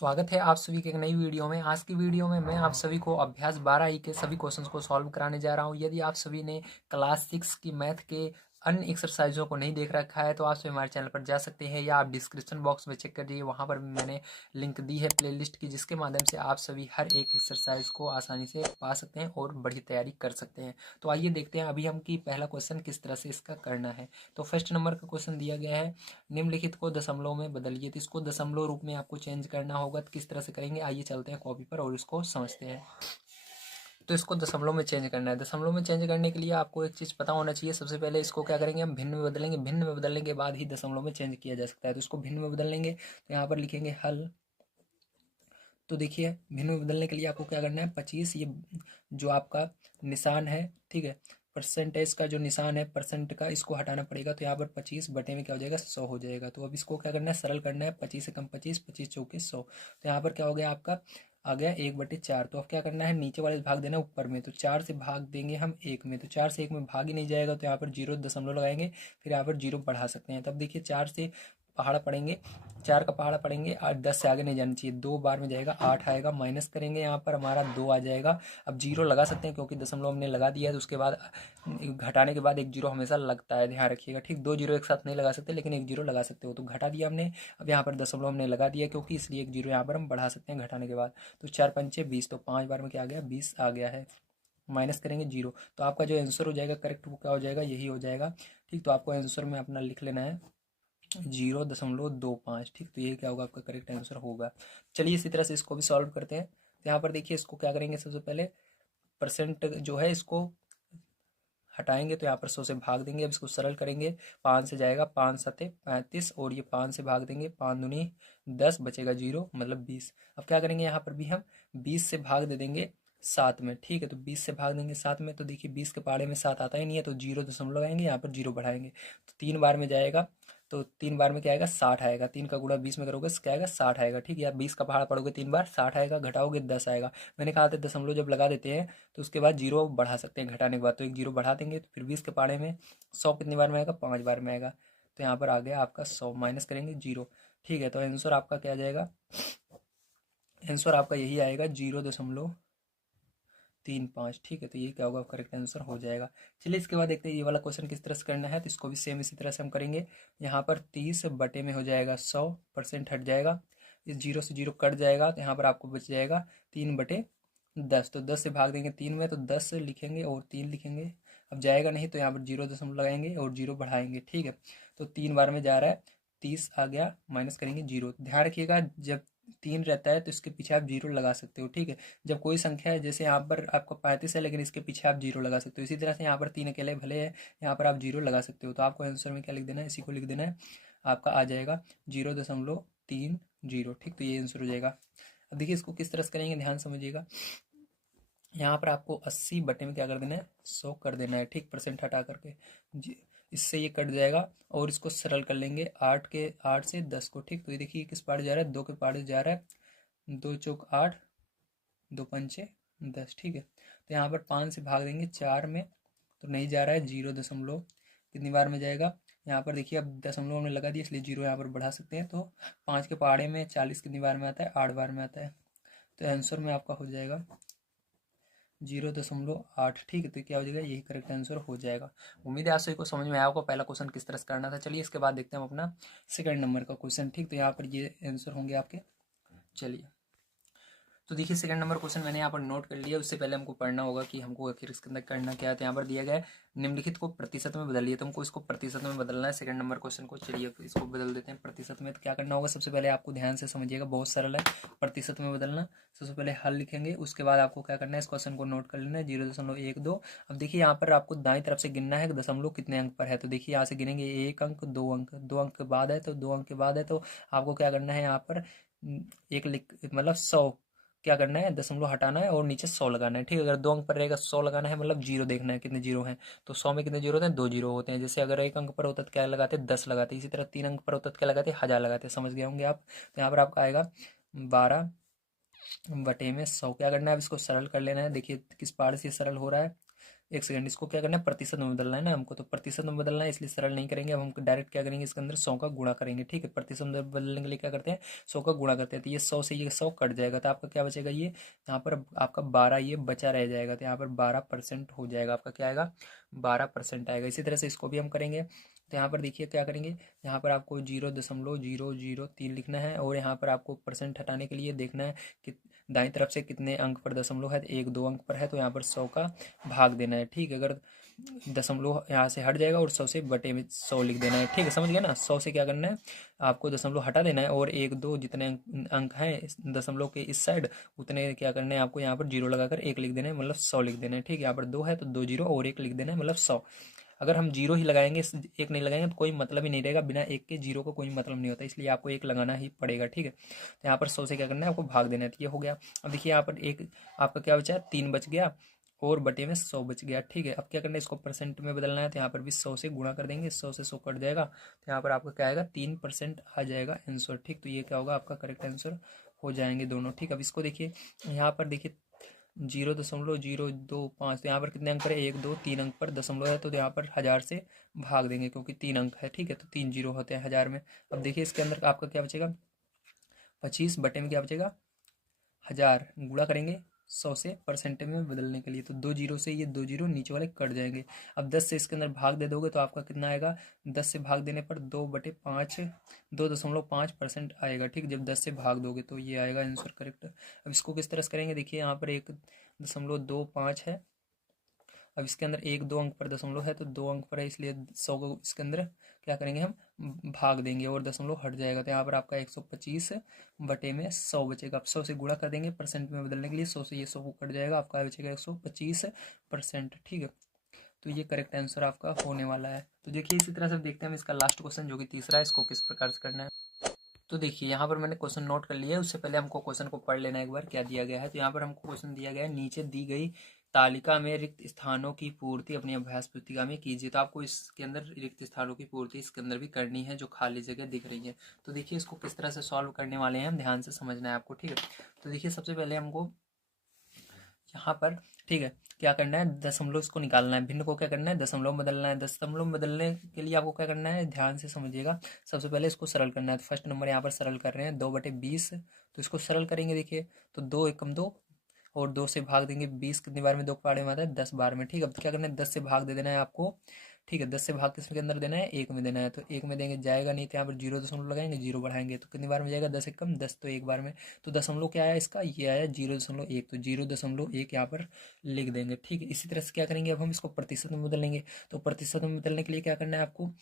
स्वागत है आप सभी के एक नई वीडियो में। आज की वीडियो में मैं आप सभी को अभ्यास 12 के सभी क्वेश्चंस को सॉल्व कराने जा रहा हूं। यदि आप सभी ने क्लास 6 की मैथ के अन्य एक्सरसाइजों को नहीं देख रखा है तो आप सभी हमारे चैनल पर जा सकते हैं या आप डिस्क्रिप्शन बॉक्स में चेक करिए, वहां पर मैंने लिंक दी है प्लेलिस्ट की, जिसके माध्यम से आप सभी हर एक एक्सरसाइज को आसानी से पा सकते हैं और बड़ी तैयारी कर सकते हैं। तो आइए देखते हैं अभी हम कि पहला क्वेश्चन किस तरह से इसका करना है। तो फर्स्ट नंबर का क्वेश्चन दिया गया है, निम्नलिखित को दशमलव में बदलिए। तो इसको दशमलव रूप में आपको चेंज करना होगा। तो किस तरह से करेंगे, आइए चलते हैं कॉपी पर और इसको समझते हैं। तो इसको दशमलव में चेंज करना है। दशमलव में चेंज करने के लिए आपको एक चीज़ पता होना चाहिए। सबसे पहले इसको क्या करेंगे, हम भिन्न में बदलेंगे। भिन्न में बदलने के बाद ही दशमलव में चेंज किया जा सकता है। तो इसको भिन्न में बदल लेंगे, तो यहाँ पर लिखेंगे हल। तो देखिए, भिन्न में बदलने के लिए आपको क्या करना है, 25, ये जो आपका निशान है, ठीक है, परसेंटेज का जो निशान है परसेंट का, इसको हटाना पड़ेगा। तो यहाँ पर 25 बटे में क्या हो जाएगा, 100 हो जाएगा। तो अब इसको क्या करना है, सरल करना है। 25 से कम 25, 25 चौके 100। तो यहाँ पर क्या हो गया, आपका आ गया 1/4। तो अब क्या करना है, नीचे वाले भाग देना ऊपर में। तो 4 से भाग देंगे हम 1 में, तो 4 से 1 में भाग ही नहीं जाएगा। तो यहाँ पर जीरो दशमलव लगाएंगे, फिर यहाँ पर जीरो बढ़ा सकते हैं। तब देखिए 4 से पहाड़ा पड़ेंगे, 4 का पहाड़ा पड़ेंगे, 10 से आगे नहीं जाना चाहिए। 2 बार में जाएगा, 8 आएगा, माइनस करेंगे, यहाँ पर हमारा 2 आ जाएगा। अब जीरो लगा सकते हैं क्योंकि दशमलव हमने लगा दिया है। तो उसके बाद घटाने के बाद एक जीरो हमेशा लगता है, ध्यान रखिएगा, ठीक। 2 जीरो एक साथ नहीं लगा सकते, लेकिन एक जीरो लगा सकते हो। तो घटा दिया हमने, अब यहाँ पर दशमलव हमने लगा दिया क्योंकि, इसलिए एक जीरो यहाँ पर हम बढ़ा सकते हैं घटाने के बाद। तो 4 पंचे 20, तो 5 बार में क्या आ गया, 20 आ गया है। माइनस करेंगे जीरो, तो आपका जो आंसर हो जाएगा करेक्ट, वो क्या हो जाएगा, यही हो जाएगा, ठीक। तो आपको आंसर में अपना लिख लेना है 0.25, ठीक। तो ये क्या होगा, आपका करेक्ट आंसर होगा। चलिए इसी तरह से इसको भी सॉल्व करते हैं। तो यहाँ पर देखिए, इसको क्या करेंगे, सबसे पहले परसेंट जो है इसको हटाएंगे, तो यहाँ पर 100 से भाग देंगे। अब इसको सरल करेंगे, 5 से जाएगा, 5 सते 35, और ये 5 से भाग देंगे, 5 दूनी 10, बचेगा जीरो, मतलब 20। अब क्या करेंगे, यहाँ पर भी हम 20 से भाग दे देंगे 7 में, ठीक है। तो 20 से भाग देंगे 7 में, तो देखिए 20 के पहाड़े में 7 आता ही नहीं है, तो जीरो दशमलव लगाएंगे, यहाँ पर जीरो बढ़ाएंगे। तो 3 बार में जाएगा, तो 3 बार में क्या आएगा, 60 आएगा। 3 का गुणा 20 में करोगे क्या आएगा, 60 आएगा, ठीक है। या 20 का पहाड़ा पड़ोगे 3 बार, 60 आएगा, घटाओगे 10 आएगा। मैंने कहा था दशमलव जब लगा देते हैं तो उसके बाद जीरो बढ़ा सकते हैं घटाने के बाद। तो एक जीरो बढ़ा देंगे, तो फिर 20 के पहाड़े में 100 कितनी बार में आएगा, 5 बार में आएगा। तो यहाँ पर आ गया आपका 100, माइनस करेंगे जीरो, ठीक है। तो आंसर आपका क्या आ जाएगा, आंसर आपका यही आएगा 0.35, ठीक है। तो ये क्या होगा, करेक्ट आंसर हो जाएगा। चलिए इसके बाद देखते हैं ये वाला क्वेश्चन किस तरह से करना है। तो इसको भी सेम इसी तरह से हम करेंगे। यहाँ पर 30 बटे में हो जाएगा 100%, हट जाएगा, इस जीरो से जीरो कट जाएगा, तो यहाँ पर आपको बच जाएगा 3/10। तो 10 से भाग देंगे 3 में, तो 10 लिखेंगे और 3 लिखेंगे। अब जाएगा नहीं, तो यहाँ पर जीरो दशमलव लगाएंगे और जीरो बढ़ाएंगे, ठीक है। तो 3 बार में जा रहा है, 30 आ गया, माइनस करेंगे जीरो। ध्यान रखिएगा, जब 3 रहता है तो इसके पीछे आप जीरो लगा सकते हो, ठीक है। जब कोई संख्या है, जैसे यहाँ पर आपका 35 है, लेकिन इसके पीछे आप जीरो लगा सकते हो। इसी तरह से यहाँ पर 3 अकेले भले है, यहाँ पर आप जीरो लगा सकते हो। तो आपको आंसर में क्या लिख देना है, इसी को लिख देना है, आपका आ जाएगा 0.30, ठीक। तो ये आंसर हो जाएगा। अब देखिए इसको किस तरह से करेंगे, ध्यान समझिएगा। यहाँ पर आपको 80 बटे में क्या कर देना है, 100 कर देना है, ठीक। परसेंट हटा करके इससे ये कट जाएगा, और इसको सरल कर लेंगे 8 से 10 को, ठीक। तो ये देखिए किस पार्ट जा रहा है, 2 के पार्ट जा रहा है, 2 चौक 8, 2 पंचे 10, ठीक है। तो यहाँ पर 5 से भाग देंगे 4 में, तो नहीं जा रहा है, जीरो दशमलव कितनी बार में जाएगा, यहाँ पर देखिए अब दशमलव हमने लगा दिया, इसलिए जीरो यहाँ पर बढ़ा सकते हैं। तो 5 के पहाड़े में 40 कितनी बार में आता है, 8 बार में आता है। तो आंसर में आपका हो जाएगा 0.8, ठीक है। तो क्या हो जाएगा, यही करेक्ट आंसर हो जाएगा। उम्मीद है आप सभी को समझ में आया होगा पहला क्वेश्चन किस तरह से करना था। चलिए इसके बाद देखते हैं हम अपना सेकंड नंबर का क्वेश्चन, ठीक। तो यहाँ पर ये आंसर होंगे आपके। चलिए तो देखिए सेकंड नंबर क्वेश्चन मैंने यहाँ पर नोट कर लिया। उससे पहले हमको पढ़ना होगा कि हमको आखिर इसके अंदर करना क्या है। तो यहाँ पर दिया गया है, निम्नलिखित को प्रतिशत में बदलिए। तो हमको इसको प्रतिशत में बदलना है, सेकंड नंबर क्वेश्चन को। चलिए इसको बदल देते हैं प्रतिशत में। तो क्या करना होगा, सबसे पहले आपको ध्यान से समझिएगा, बहुत सरल है प्रतिशत में बदलना। सबसे पहले हल लिखेंगे, उसके बाद आपको क्या करना है, इस क्वेश्चन को नोट कर लेना है, 0.12। अब देखिए यहाँ पर आपको दाएं तरफ से गिनना है दशमलव कितने अंक पर है। तो देखिए यहाँ से गिनेंगे 1 अंक, 2 अंक, 2 अंक के बाद है, तो 2 अंक के बाद है। तो आपको क्या करना है, यहाँ पर एक लिख, मतलब 100 क्या करना है, दशमलव हटाना है और नीचे 100 लगाना है, ठीक है। अगर 2 अंक पर रहेगा 100 लगाना है, मतलब जीरो देखना है कितने जीरो हैं। तो 100 में कितने जीरो होते हैं, 2 जीरो होते हैं। जैसे अगर 1 अंक पर होता तो क्या लगाते, 10 लगाते। इसी तरह 3 अंक पर होता तो क्या लगाते, 1000 लगाते। समझ गए होंगे आप। तो यहाँ पर आपका आएगा 12/100। क्या करना है, अब इसको सरल कर लेना है। देखिए किस पार से सरल हो रहा है, एक सेकंड, इसको क्या करना है, प्रतिशत में बदलना है ना हमको, तो प्रतिशत में बदलना है, इसलिए सरल नहीं करेंगे। अब हम डायरेक्ट क्या करेंगे, इसके अंदर 100 का गुणा करेंगे। ठीक है, प्रतिशत में बदलने के लिए क्या करते हैं, 100 का गुणा करते हैं। तो ये 100 से ये 100 कट जाएगा, तो आपका क्या बचेगा, ये यहाँ पर आपका 12 ये बचा रह जाएगा। तो यहाँ पर 12% हो जाएगा आपका, क्या आएगा, 12% आएगा। इसी तरह से इसको भी हम करेंगे। तो यहाँ पर देखिए क्या करेंगे, यहाँ पर आपको 0.003 लिखना है, और यहाँ पर आपको परसेंट हटाने के लिए देखना है कि दाईं तरफ से कितने अंक पर दशमलव है, तो 1 2 अंक पर है, तो यहाँ पर 100 का भाग देना है। ठीक है, अगर दशमलव यहाँ से हट जाएगा और 100 से बटे में 100 लिख देना है। ठीक है, समझ गया ना, 100 से क्या करना है, आपको दशमलव हटा देना है, और 1 2 जितने अंक हैं दशमलव के इस साइड, उतने क्या करना है आपको, यहाँ पर जीरो लगाकर 1 लिख देना है, मतलब 100 लिख देना है। ठीक है, यहाँ पर 2 है तो 2 जीरो और 1 लिख देना है, मतलब 100। अगर हम जीरो ही लगाएंगे, एक नहीं लगाएंगे, तो कोई मतलब ही नहीं रहेगा, बिना एक के जीरो को कोई मतलब नहीं होता, इसलिए आपको एक लगाना ही पड़ेगा। ठीक है, तो यहाँ पर 100 से क्या करना है, आपको भाग देना है। तो ये हो गया। अब देखिए यहाँ पर एक आपका क्या बचा, 3 बच गया, और बटे में 100 बच गया। ठीक है, अब क्या करना है, इसको परसेंट में बदलना है, तो यहाँ पर भी 100 से गुणा कर देंगे, 100 से 100 कट जाएगा, तो यहाँ पर आपका क्या आएगा, 3% आ जाएगा आंसर। ठीक, तो ये क्या होगा, आपका करेक्ट आंसर हो जाएंगे दोनों। ठीक, अब इसको देखिए, यहाँ पर देखिए 0.025, तो यहाँ पर कितने अंक पर है, 1 2 3 अंक पर दशमलव है, तो यहाँ पर 1000 से भाग देंगे, क्योंकि 3 अंक है। ठीक है, तो 3 जीरो होते हैं 1000 में। अब देखिए इसके अंदर आपका क्या बचेगा, 25 बटे में क्या बचेगा, 1000, गुणा करेंगे 100 से परसेंटेज में बदलने के लिए, तो 2 जीरो से ये 2 जीरो नीचे वाले कट जाएंगे। अब 10 से इसके अंदर भाग दे दोगे तो आपका कितना आएगा, 10 से भाग देने पर 2/5, 2.5% आएगा। ठीक, जब 10 से भाग दोगे तो ये आएगा आंसर करेक्ट। अब इसको किस तरह से करेंगे, देखिए यहाँ पर 1.25 है, अब इसके अंदर 1 2 अंक पर दशमलव है, तो 2 अंक पर है, इसलिए 100 को इसके अंदर क्या करेंगे, हम भाग देंगे और दशमलव हट जाएगा, तो यहाँ पर आपका 125 बटे में 100 बचेगा। अब 100 से गुणा कर देंगे परसेंट में बदलने के लिए, 100 से ये 100 को कट जाएगा, आपका बचेगा 125%। ठीक है, तो ये करेक्ट आंसर आपका होने वाला है। तो देखिए इसी तरह से देखते हैं हम इसका लास्ट क्वेश्चन जो कि तीसरा है, इसको किस प्रकार से करना है। तो देखिए यहाँ पर मैंने क्वेश्चन नोट कर लिया है, उससे पहले हमको क्वेश्चन को पढ़ लेना एक बार, क्या दिया गया है। तो यहाँ पर हमको क्वेश्चन दिया गया है, नीचे दी गई तालिका में रिक्त स्थानों की पूर्ति अपनी अभ्यास पुस्तिका में कीजिए। तो आपको इसके अंदर रिक्त स्थानों की पूर्ति इसके अंदर भी करनी है, जो खाली जगह दिख रही है। तो देखिए इसको किस तरह से सॉल्व करने वाले हैं, हम ध्यान से समझना है आपको। ठीक है, तो देखिए सबसे पहले हमको यहाँ पर, ठीक है, क्या करना है, दशमलव इसको निकालना है, भिन्न को क्या करना है, दशमलव बदलना है। दशमलव बदलने के लिए आपको क्या करना है, ध्यान से समझिएगा। सबसे पहले इसको सरल करना है, तो फर्स्ट नंबर यहाँ पर सरल कर रहे हैं, 2/20, तो इसको सरल करेंगे। देखिए तो 2 एकम 2, और 2 से भाग देंगे, 20 कितनी बार में, 2 पहाड़े में आता है, 10 बार में। ठीक है, अब क्या करना है, 10 से भाग दे देना है आपको। ठीक है, 10 से भाग किसके अंदर देना है, 1 में देना है, तो 1 में देंगे जाएगा नहीं, तो यहाँ पर 0 दशमलव लगाएंगे, 0 बढ़ाएंगे, तो कितनी बार में जाएगा, 10 एकम 10, तो 1 बार में। तो दशमलव क्या आया इसका, ये आया 0.1, तो 0.1 यहाँ पर लिख देंगे। ठीक है, इसी तरह से क्या करेंगे, अब हम इसको प्रतिशत में बदलेंगे। तो प्रतिशत में बदलने के लिए क्या करना है आपको,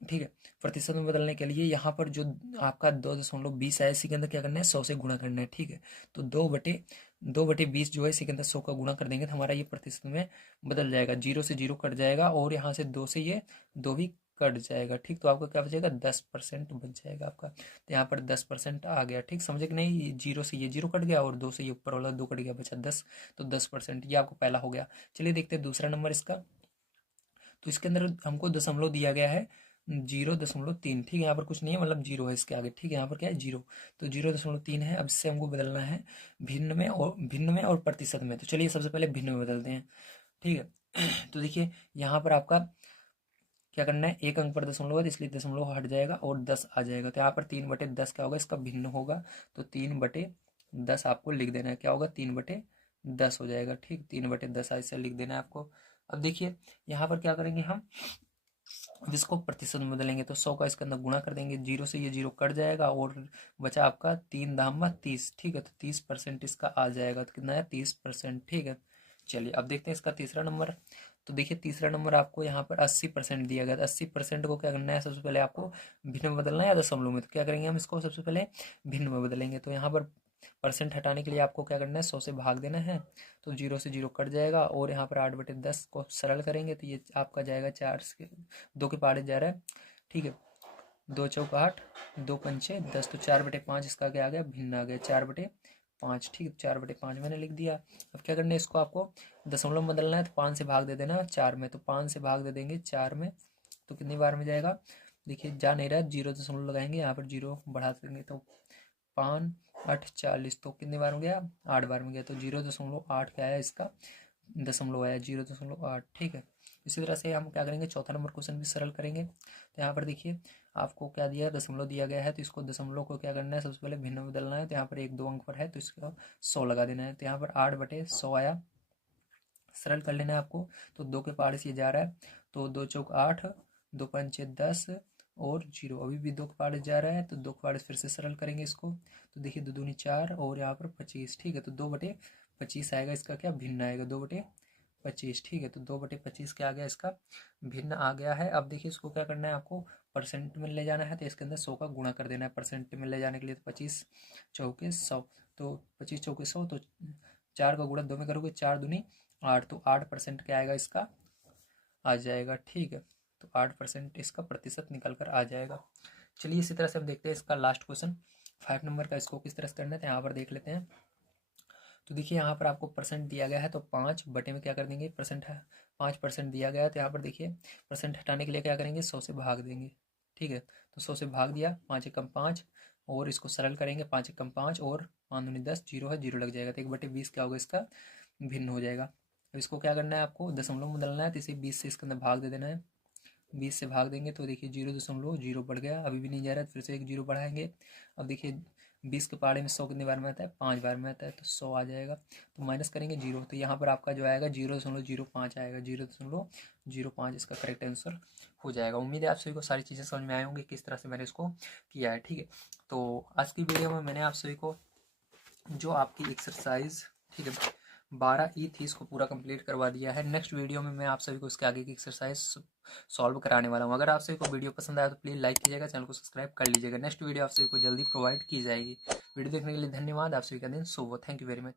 ठीक है, प्रतिशत में बदलने के लिए यहाँ पर जो आपका 2.20 है, इसी के अंदर क्या करना है, 100 से गुणा करना है। ठीक है, तो 2/20 जो है, इसी के अंदर 100 का गुणा कर देंगे, तो हमारा ये प्रतिशत में बदल जाएगा, 0 से 0 कट जाएगा, और यहाँ से 2 से ये 2 भी कट जाएगा। ठीक, तो आपका क्या बचेगा, 10% बच जाएगा आपका, तो यहाँ पर 10% आ गया। ठीक, समझे कि नहीं, 0 से ये 0 कट गया, और 2 से ये ऊपर वाला 2 कट गया, बचा 10, तो 10%, ये आपको पहला हो गया। चलिए देखते हैं दूसरा नंबर इसका। तो इसके अंदर हमको दशमलव दिया गया है 0.3। ठीक है, यहाँ पर कुछ नहीं है, मतलब 0 है इसके आगे। ठीक है, यहाँ पर क्या है, 0, तो 0.3 है। अब इससे हमको बदलना है भिन्न में और प्रतिशत में। तो चलिए सबसे पहले भिन्न में बदलते हैं। ठीक है, तो देखिए यहाँ पर आपका क्या करना है, 1 अंक पर दशमलव है, इसलिए दशमलव हट जाएगा और 10 आ जाएगा, तो यहाँ पर 3/10 क्या होगा, इसका भिन्न होगा, तो 3/10 आपको लिख देना है, क्या होगा, 3/10 हो जाएगा। ठीक, 3/10 ऐसे लिख देना है आपको। अब देखिए यहाँ पर क्या करेंगे हम, अब इसको प्रतिशत में बदलेंगे, तो 100 का इसके अंदर गुणा कर देंगे, 0 से ये 0 कट जाएगा, और बचा आपका 3 दाम 30। ठीक है, तो 30% इसका आ जाएगा, तो कितना है, 30%। ठीक है, चलिए अब देखते हैं इसका तीसरा नंबर। तो देखिए तीसरा नंबर आपको यहाँ पर 80% दिया गया, 80% को क्या करना है, सबसे पहले आपको भिन्न में बदलना है या दशमलव में। तो क्या करेंगे हम, इसको सबसे पहले भिन्न में बदलेंगे, तो यहाँ पर परसेंट हटाने के लिए आपको क्या करना है, 100 से भाग देना है, तो 0 से 0 कट जाएगा, और यहाँ पर 8/10 को सरल करेंगे, तो ये आपका जाएगा 4 से 2 के पहाड़े जा रहा है। ठीक है, 2 चौक 8, 2 पंचे 10, तो 4/5 इसका क्या आ गया, भिन्न आ गया, 4/5। ठीक है, 4/5 मैंने लिख दिया। अब क्या करना है, इसको आपको दशमलव में बदलना है, तो 5 से भाग दे देना 4 में, तो 5 से भाग दे देंगे 4 में, तो कितनी बार में जाएगा, देखिए जा नहीं रहा, 0 दशमलव लगाएंगे, यहाँ पर 0 बढ़ा देंगे, तो 5 8 40, तो कितनी बार में गया, 8 बार में गया, तो 0.8 क्या है इसका दशमलव आया 0.8। ठीक है, इसी तरह से हम क्या करेंगे, चौथा नंबर क्वेश्चन भी सरल करेंगे। तो यहाँ पर देखिए आपको क्या दिया है, दशमलव दिया गया है, तो इसको दशमलव को क्या करना है, सबसे पहले भिन्न में बदलना है। तो यहाँ पर 1 2 अंक पर है तो इसका 100 लगा देना है। तो यहाँ पर 8/100 आया, सरल कर लेना है आपको। तो 2 के पार से ये जा रहा है, तो 2 चौक 8, 2 पंचे 10 और 0, अभी भी 2 के पार जा रहा है, तो 2 के पार फिर से सरल करेंगे इसको। तो देखिए 2 दूनी 4 और यहाँ पर 25। ठीक है, तो 2/25 आएगा, इसका क्या भिन्न आएगा 2/25। ठीक है, तो 2/25 क्या आ गया, इसका भिन्न आ गया है। अब देखिए इसको क्या करना है, आपको परसेंट में ले जाना है, तो इसके अंदर 100 का गुणा कर देना है परसेंट में ले जाने के लिए। तो 25 चौके 100, तो 25 चौके 100, तो 4 का गुणा 2 में करोगे, 4 दूनी 8, तो 8% क्या आएगा, इसका आ जाएगा। ठीक है, तो 8% इसका प्रतिशत निकल कर आ जाएगा। चलिए इसी तरह से हम देखते हैं इसका लास्ट क्वेश्चन 5 नंबर का, इसको किस तरह से करना है, तो यहाँ पर देख लेते हैं। तो देखिए यहाँ पर आपको परसेंट दिया गया है, तो 5 बटे में क्या कर देंगे, परसेंट है 5% दिया गया है, तो यहाँ पर देखिए परसेंट हटाने के लिए क्या करेंगे, 100 से भाग देंगे। ठीक है, तो 100 से भाग दिया, 5 एकम 5, और इसको सरल करेंगे, 5 एकम 5 और 5 दूनी 10, 0 है 0 लग जाएगा, तो 1/20 क्या होगा, इसका भिन्न हो जाएगा। अब इसको क्या करना है, आपको दशमलव में बदलना है, तो इसे 20 से इसके अंदर भाग दे देना है। 20 से भाग देंगे तो देखिए 0.0 बढ़ गया, अभी भी नहीं जा रहा है, फिर से एक 0 बढ़ाएंगे। अब देखिए 20 के पहाड़े में 100 कितने बार में आता है, 5 बार में आता है, तो 100 आ जाएगा। तो माइनस करेंगे 0, तो यहाँ पर आपका जो आएगा 0.05 आएगा, 0.05 इसका करेक्ट आंसर हो जाएगा। उम्मीद है आप सभी को सारी चीज़ें समझ में आए होंगे किस तरह से मैंने इसको किया है। ठीक है, तो आज की वीडियो में मैंने आप सभी को जो आपकी एक्सरसाइज, ठीक है, 12E थी, इसको पूरा कंप्लीट करवा दिया है। नेक्स्ट वीडियो में मैं आप सभी को इसके आगे की एक्सरसाइज सॉल्व कराने वाला हूँ। अगर आप सभी को वीडियो पसंद आया तो प्लीज़ लाइक कीजिएगा, चैनल को सब्सक्राइब कर लीजिएगा। नेक्स्ट वीडियो आप सभी को जल्दी प्रोवाइड की जाएगी। वीडियो देखने के लिए धन्यवाद, आप सभी का दिन शुभ हो। Thank you very much.